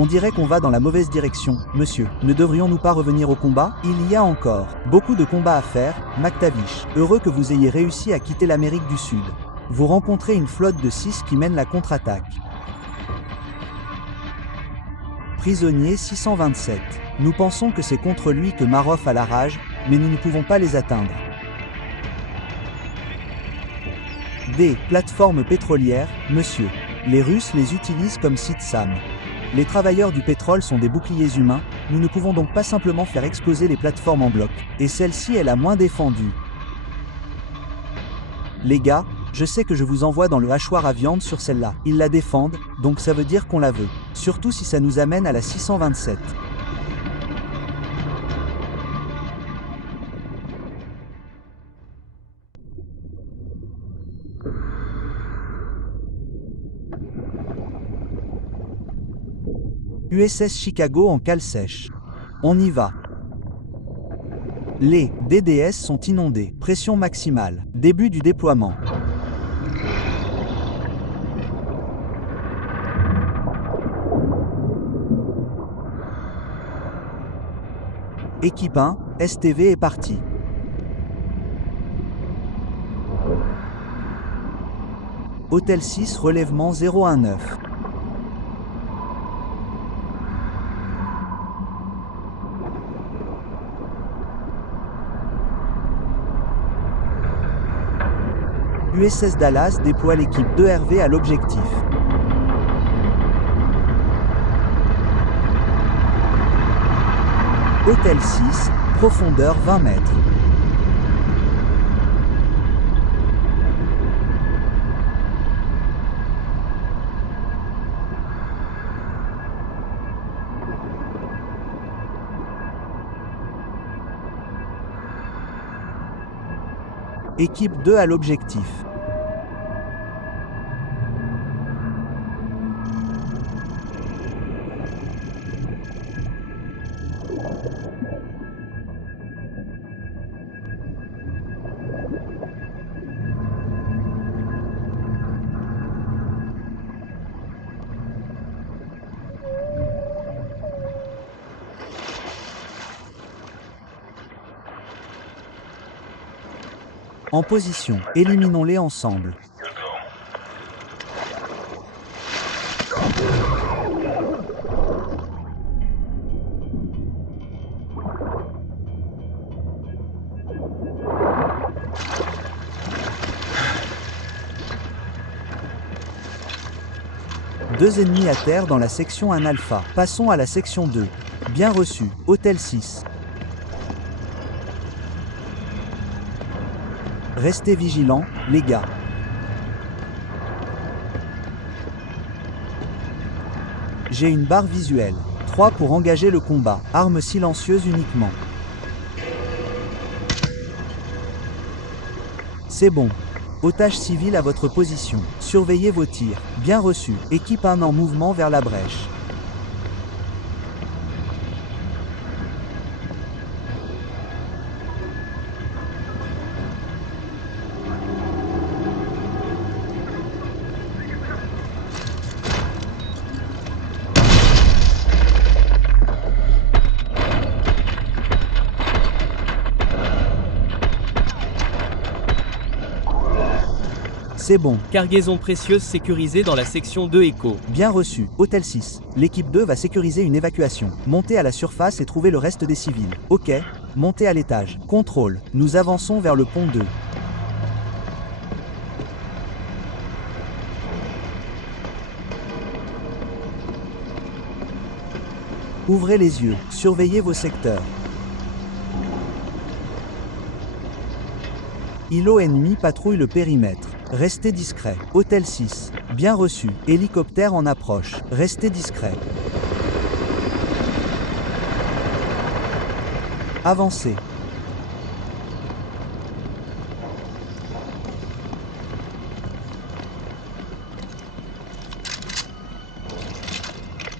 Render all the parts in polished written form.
On dirait qu'on va dans la mauvaise direction, monsieur. Ne devrions-nous pas revenir au combat? Il y a encore beaucoup de combats à faire, McTavish. Heureux que vous ayez réussi à quitter l'Amérique du Sud. Vous rencontrez une flotte de 6 qui mène la contre-attaque. Prisonnier 627. Nous pensons que c'est contre lui que Marov a la rage, mais nous ne pouvons pas les atteindre. Des plateformes pétrolières, monsieur. Les Russes les utilisent comme site SAM. Les travailleurs du pétrole sont des boucliers humains, nous ne pouvons donc pas simplement faire exploser les plateformes en bloc. Et celle-ci est la moins défendue. Les gars, je sais que je vous envoie dans le hachoir à viande sur celle-là. Ils la défendent, donc ça veut dire qu'on la veut. Surtout si ça nous amène à la 627. USS Chicago en cale sèche. On y va. Les DDS sont inondés. Pression maximale. Début du déploiement. Équipe 1, STV est parti. Hôtel 6, relèvement 019. USS Dallas déploie l'équipe 2RV à l'objectif. Hôtel 6, profondeur 20 mètres. Équipe 2 à l'objectif. En position, éliminons-les ensemble. Deux ennemis à terre dans la section 1 alpha. Passons à la section 2. Bien reçu, Hôtel 6. Restez vigilants, les gars. J'ai une barre visuelle. 3 pour engager le combat. Arme silencieuse uniquement. C'est bon. Otage civil à votre position. Surveillez vos tirs. Bien reçu. Équipe 1 en mouvement vers la brèche. C'est bon. Cargaison précieuse sécurisée dans la section 2 Echo. Bien reçu. Hôtel 6. L'équipe 2 va sécuriser une évacuation. Montez à la surface et trouvez le reste des civils. Ok. Montez à l'étage. Contrôle. Nous avançons vers le pont 2. Ouvrez les yeux. Surveillez vos secteurs. Îlot ennemi patrouille le périmètre. Restez discret. Hôtel 6. Bien reçu. Hélicoptère en approche. Restez discret. Avancez.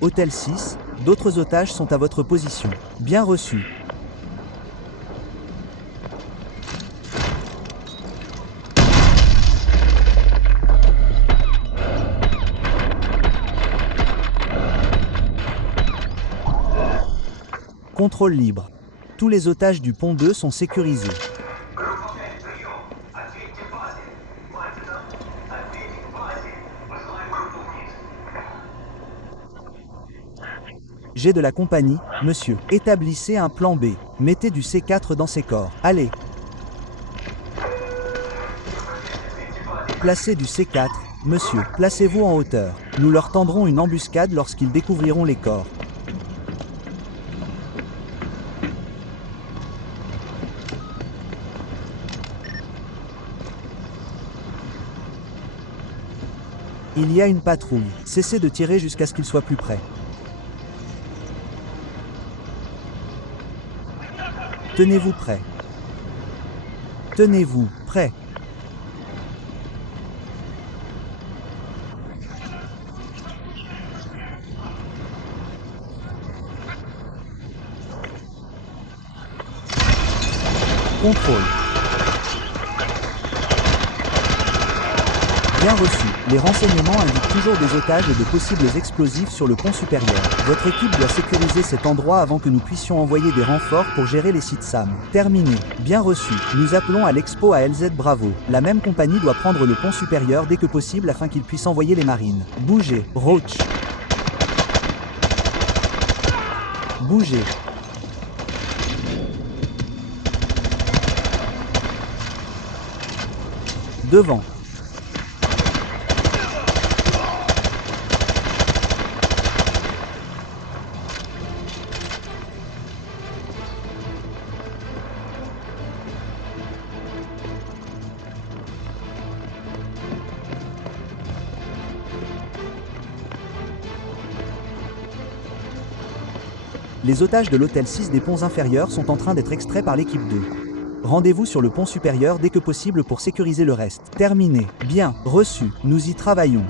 Hôtel 6. D'autres otages sont à votre position. Bien reçu. Contrôle libre. Tous les otages du pont 2 sont sécurisés. J'ai de la compagnie, monsieur. Établissez un plan B. Mettez du C4 dans ces corps. Allez. Placez du C4, monsieur. Placez-vous en hauteur. Nous leur tendrons une embuscade lorsqu'ils découvriront les corps. Il y a une patrouille. Cessez de tirer jusqu'à ce qu'ils soient plus près. Tenez-vous prêt. Tenez-vous prêt. Contrôle. Bien reçu. Les renseignements indiquent toujours des otages et de possibles explosifs sur le pont supérieur. Votre équipe doit sécuriser cet endroit avant que nous puissions envoyer des renforts pour gérer les sites SAM. Terminé. Bien reçu. Nous appelons à l'expo à LZ Bravo. La même compagnie doit prendre le pont supérieur dès que possible afin qu'ils puissent envoyer les marines. Bougez. Roach. Bougez. Devant. Les otages de l'hôtel 6 des ponts inférieurs sont en train d'être extraits par l'équipe 2. Rendez-vous sur le pont supérieur dès que possible pour sécuriser le reste. Terminé. Bien. Reçu. Nous y travaillons.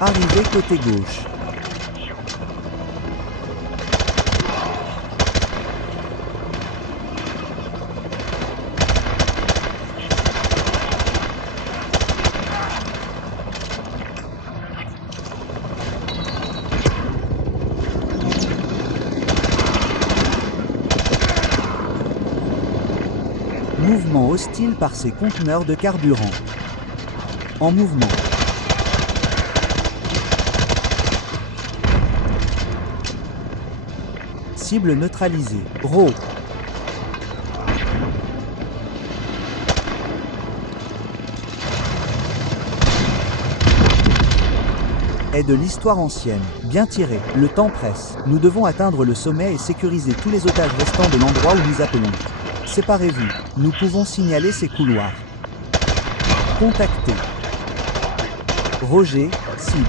Arrivez côté gauche. Mouvement hostile par ces conteneurs de carburant. En mouvement. Cible neutralisée. RAW. Est de l'histoire ancienne. Bien tiré. Le temps presse. Nous devons atteindre le sommet et sécuriser tous les otages restants de l'endroit où nous appelons. Séparez-vous. Nous pouvons signaler ces couloirs. Contactez. Roger, cible.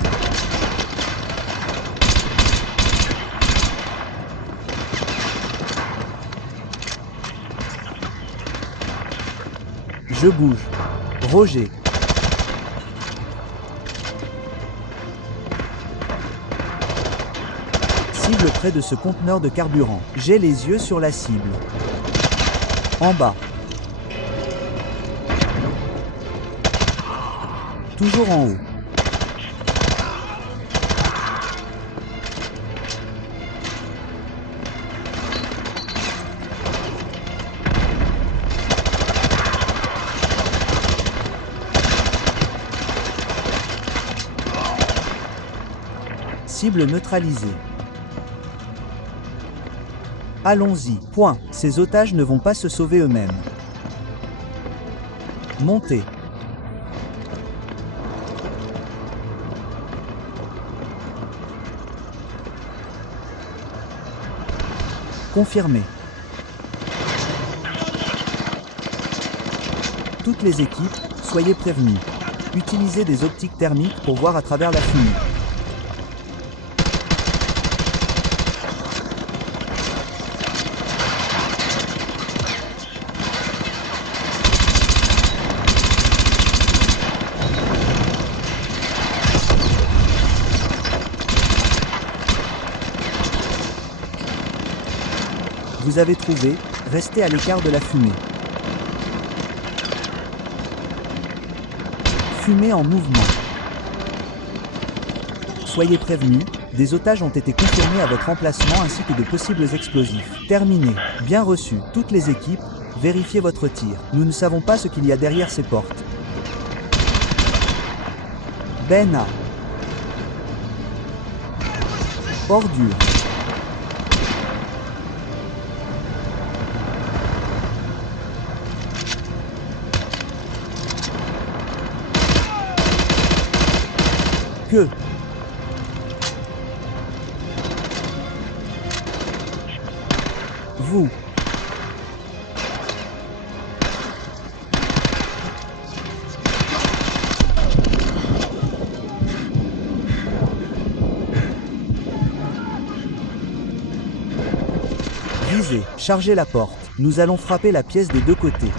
Je bouge. Roger. Cible près de ce conteneur de carburant. J'ai les yeux sur la cible. En bas. Toujours en haut. Cible neutralisée. Allons-y. Point. Ces otages ne vont pas se sauver eux-mêmes. Montez. Confirmé. Toutes les équipes, soyez prévenus. Utilisez des optiques thermiques pour voir à travers la fumée. Vous avez trouvé, restez à l'écart de la fumée. Fumée en mouvement. Soyez prévenus, des otages ont été confirmés à votre emplacement ainsi que de possibles explosifs. Terminé. Bien reçu. Toutes les équipes, vérifiez votre tir. Nous ne savons pas ce qu'il y a derrière ces portes. Ben A. Ordure. Que. Vous. Visez, chargez la porte. Nous allons frapper la pièce des deux côtés.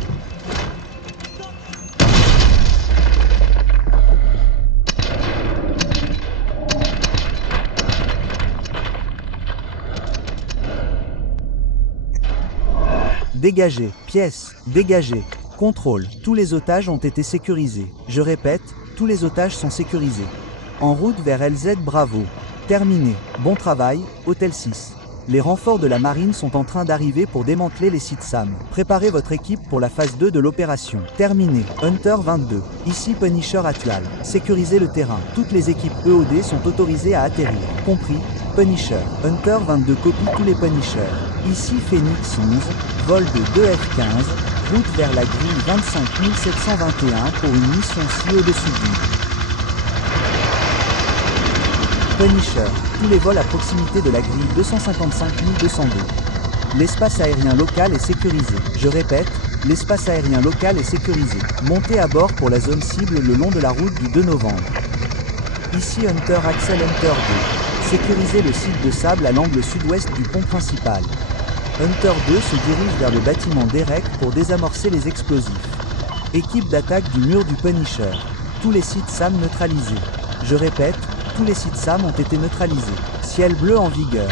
Dégagez, pièce, dégagez. Contrôle, tous les otages ont été sécurisés. Je répète, tous les otages sont sécurisés. En route vers LZ Bravo. Terminé. Bon travail, Hôtel 6. Les renforts de la marine sont en train d'arriver pour démanteler les sites SAM. Préparez votre équipe pour la phase 2 de l'opération. Terminé. Hunter 22. Ici Punisher Atual. Sécurisez le terrain. Toutes les équipes EOD sont autorisées à atterrir. Compris, Punisher. Hunter 22 copie tous les Punishers. Ici Phoenix 11. Vol de 2F15. Route vers la grille 25721 pour une mission ci au-dessus de vous. Punisher, tous les vols à proximité de la grille 255202. L'espace aérien local est sécurisé. Je répète, l'espace aérien local est sécurisé. Montez à bord pour la zone cible le long de la route du 2 novembre. Ici Hunter Axel Hunter 2. Sécurisez le site de sable à l'angle sud-ouest du pont principal. Hunter 2 se dirige vers le bâtiment Derek pour désamorcer les explosifs. Équipe d'attaque du mur du Punisher. Tous les sites SAM neutralisés. Je répète, tous les sites SAM ont été neutralisés. Ciel bleu en vigueur.